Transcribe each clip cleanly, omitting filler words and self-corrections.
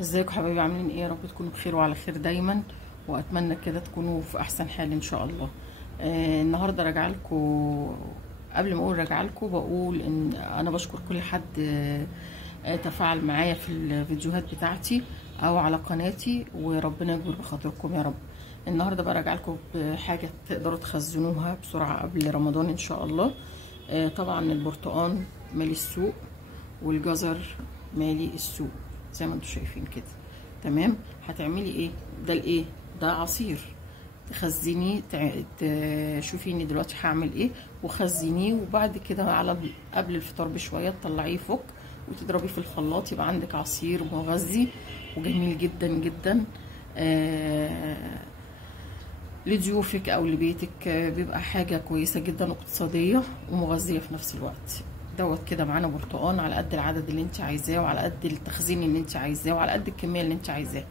ازيكم حبايبي؟ عاملين ايه؟ يا رب تكونوا بخير وعلى خير دايما، واتمنى كده تكونوا في احسن حال ان شاء الله. النهارده راجعه لكم. قبل ما اقول راجعه لكم بقول ان انا بشكر كل حد تفاعل معايا في الفيديوهات بتاعتي او على قناتي، وربنا يجبر بخاطركم يا رب. النهارده بقى راجعه لكم بحاجه تقدروا تخزنوها بسرعه قبل رمضان ان شاء الله. طبعا البرتقال مالي السوق، والجزر مالي السوق زي ما انتم شايفين كده. تمام. هتعملي ايه؟ ده الايه ده؟ عصير تخزنيه. تشوفيني دلوقتي هعمل ايه وخزنيه، وبعد كده على قبل الفطار بشويه تطلعيه فوق وتضربيه في الخلاط، يبقى عندك عصير مغذي وجميل جدا جدا لضيوفك او لبيتك. بيبقى حاجه كويسه جدا واقتصاديه ومغذيه في نفس الوقت. دوت كده معانا برتقان على قد العدد اللي انت عايزاه، وعلى قد التخزين اللي انت عايزاه، وعلى قد الكميه اللي انت عايزاه.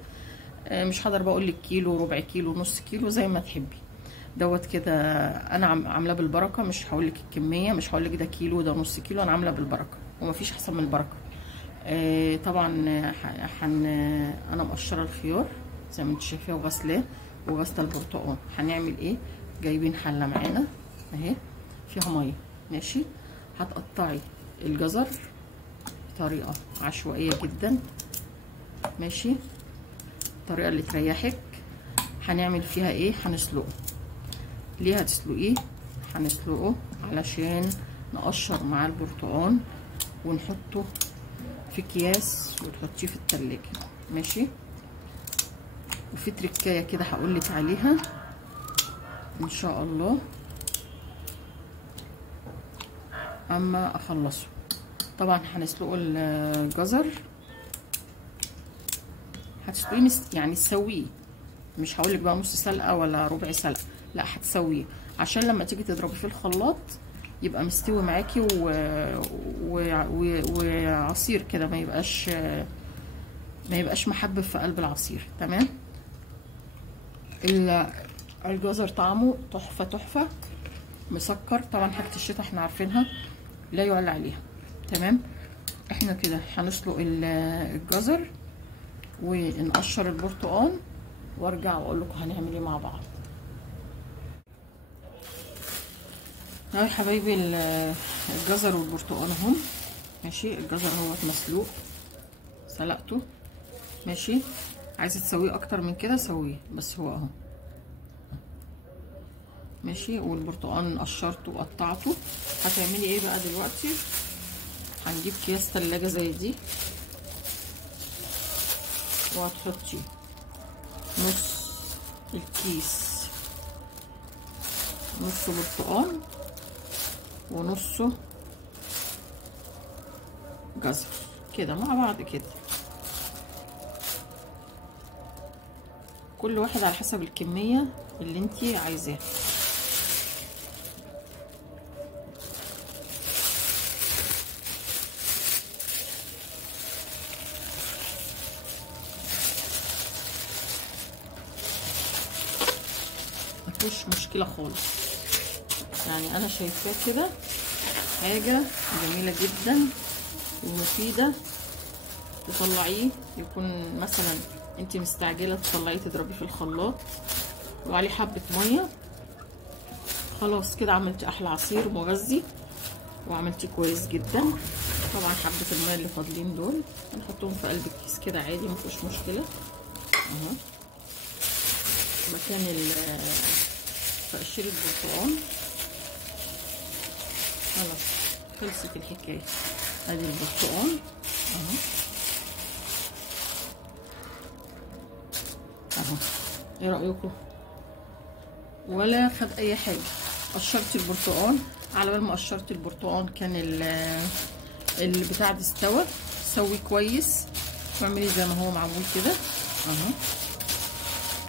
مش هقدر بقول لك كيلو، ربع كيلو، نص كيلو، زي ما تحبي. دوت كده انا عاملاه بالبركه، مش هقول لك الكميه، مش هقول لك ده كيلو ده نص كيلو، انا عامله بالبركه ومفيش احسن من البركه. طبعا انا مقشره الخيار زي ما انت شايفاه وغسلاه، وغسله البرتقال. هنعمل ايه؟ جايبين حله معانا اهي فيها ميه، ماشي. هتقطعي الجزر بطريقه عشوائيه جدا، ماشي، الطريقه اللي تريحك. هنعمل فيها ايه؟ هنسلقه. ليه هتسلقيه؟ هنسلقه علشان نقشر مع البرتقال ونحطه في اكياس وتحطيه في التلاجة، ماشي. وفي تركايه كده هقولك عليها ان شاء الله اما اخلصه. طبعا هنسلقه الجزر، هتسلقيه يعني تسويه، مش هقولك بقى نص سلقه ولا ربع سلقه، لا هتسويه عشان لما تيجي تضربي في الخلاط يبقى مستوي معاكي وعصير كده، ما يبقاش محبب في قلب العصير. تمام. الجزر طعمه تحفه تحفه، مسكر طبعا، حاجه الشتا احنا عارفينها لا يعلى عليها. تمام. احنا كده هنسلق الجزر ونقشر البرتقال، وارجع واقول لكم هنعمل ايه مع بعض. اهو يا حبايبي الجزر والبرتقال اهم، ماشي. الجزر اهو مسلوق، سلقته، ماشي. عايزه تسويه اكتر من كده سويه، بس هو اهو ماشي. والبرتقال قشرته وقطعته. هتعملي ايه بقى دلوقتي؟ هنجيب اكياس تلاجة زي دي، وهتحطي نص الكيس، نص برتقال ونصه جزر كده مع بعض كده، كل واحد على حسب الكمية اللي انتي عايزاها. مفيش مشكلة خالص، يعني انا شايفاه كده حاجة جميلة جدا ومفيدة. تطلعيه، يكون مثلا انت مستعجلة تطلعيه تضربيه في الخلاط وعليه حبة مية، خلاص كده عملتي احلى عصير مغذي وعملتيه كويس جدا. طبعا حبة المية اللي فاضلين دول هنحطهم في قلب الكيس كده عادي، مفيش مشكلة اهو مكان تقشير البرتقال. خلاص خلصت الحكايه. ادي البرتقال اهو اهو، ايه رايكم؟ ولا خد اي حاجه. قشرت البرتقال، على بال ما قشرت البرتقال كان البتاع ده استوى. سوي كويس واعملي زي ما هو معمول كده اهو،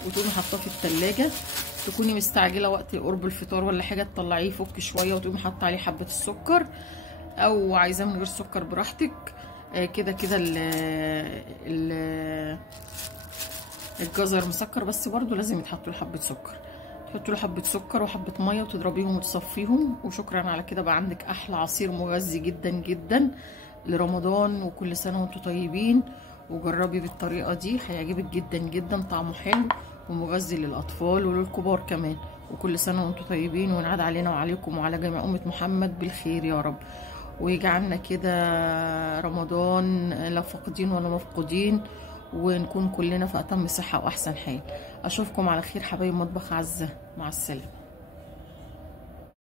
وتقومي حاطاه في التلاجة. تكوني مستعجله وقت قرب الفطار ولا حاجه، تطلعيه يفك شويه وتقومي حاطه عليه حبه السكر، او عايزاه من غير سكر براحتك. كده كده الجزر مسكر، بس برضو لازم يتحط له حبه سكر. تحطوا له حبه سكر وحبه ميه وتضربيهم وتصفيهم، وشكرا على كده بقى عندك احلى عصير مغذي جدا جدا لرمضان. وكل سنه وانتم طيبين، وجربي بالطريقه دي، هيعجبك جدا جدا، طعمه حلو ومغذي للاطفال وللكبار كمان. وكل سنه وانتم طيبين، وينعاد علينا وعليكم وعلى جميع امه محمد بالخير يا رب، ويجعلنا كده رمضان لا فاقدين ولا مفقودين، ونكون كلنا في اتم صحه واحسن حال. اشوفكم على خير حبايب مطبخ عزه، مع السلامه.